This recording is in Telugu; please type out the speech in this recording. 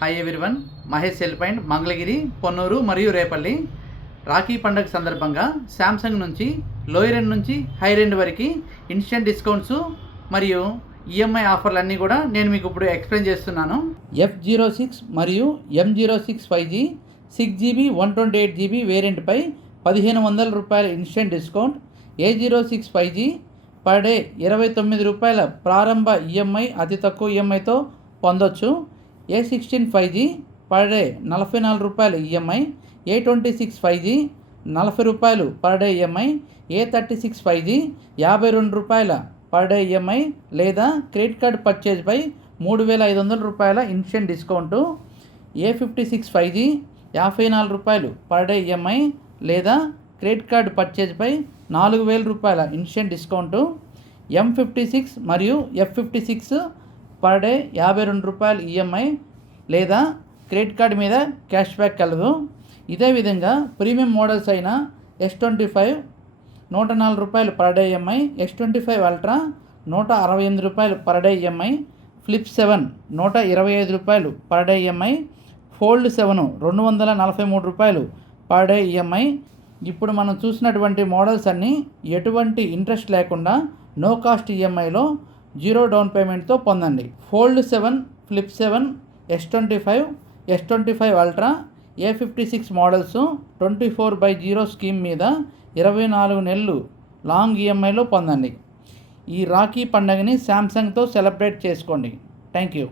Hi everyone, Mahesh cell point Mangalagiri, Ponnuru మరియు రేపల్లి. రాఖీ పండుగ సందర్భంగా శాంసంగ్ నుంచి లోయర్ ఎండ్ నుంచి హైర్ ఎండ్ వరకు ఇన్స్టెంట్ డిస్కౌంట్స్ మరియు ఈఎంఐ ఆఫర్లు అన్నీ కూడా నేను మీకు ఇప్పుడు ఎక్స్ప్లెయిన్ చేస్తున్నాను. F06 మరియు M06 5G 6GB 128GB వేరియంట్పై 1500 రూపాయల instant discount. A06 5G per day 29 రూపాయల ప్రారంభ ఈఎంఐ అతి తక్కువ ఈఎంఐతో పొందొచ్చు. A16 5G పర్ డే 44 రూపాయలు ఈఎంఐ. A26 5G 40 రూపాయలు per day EMI. A36 5G 52 రూపాయల పర్ డే ఈఎంఐ లేదా క్రెడిట్ కార్డ్ పర్చేజ్పై 3500 రూపాయల ఇన్స్టెంట్ డిస్కౌంటు. A56 5G 54 రూపాయలు పర్ డే ఈఎంఐ లేదా క్రెడిట్ కార్డ్ పర్చేజ్పై 4000 రూపాయల ఇన్స్టెంట్ డిస్కౌంటు. M56 మరియు F56 పర్ డే 52 రూపాయలు ఈఎంఐ లేదా క్రెడిట్ కార్డ్ మీద క్యాష్ బ్యాక్ కలదు. ఇదే విధంగా ప్రీమియం మోడల్స్ అయిన S25 104 రూపాయలు per day EMI, S25 ultra 168 రూపాయలు పర్ డే ఈఎంఐ, ఫ్లిప్ 7 125 రూపాయలు పర్ డే ఈఎంఐ, ఫోల్డ్ 7 243 రూపాయలు పర్ డే ఈఎంఐ. ఇప్పుడు మనం చూసినటువంటి మోడల్స్ అన్నీ ఎటువంటి ఇంట్రెస్ట్ లేకుండా నో కాస్ట్ ఈఎంఐలో 0 డౌన్ పేమెంట్తో పొందండి. Fold 7, flip 7, S25, S25 ultra, A56 models 24/0 scheme మీద 24 నెలలు లాంగ్ ఈఎంఐలో పొందండి. ఈ రాఖీ పండుగని శాంసంగ్తో సెలబ్రేట్ చేసుకోండి. Thank you.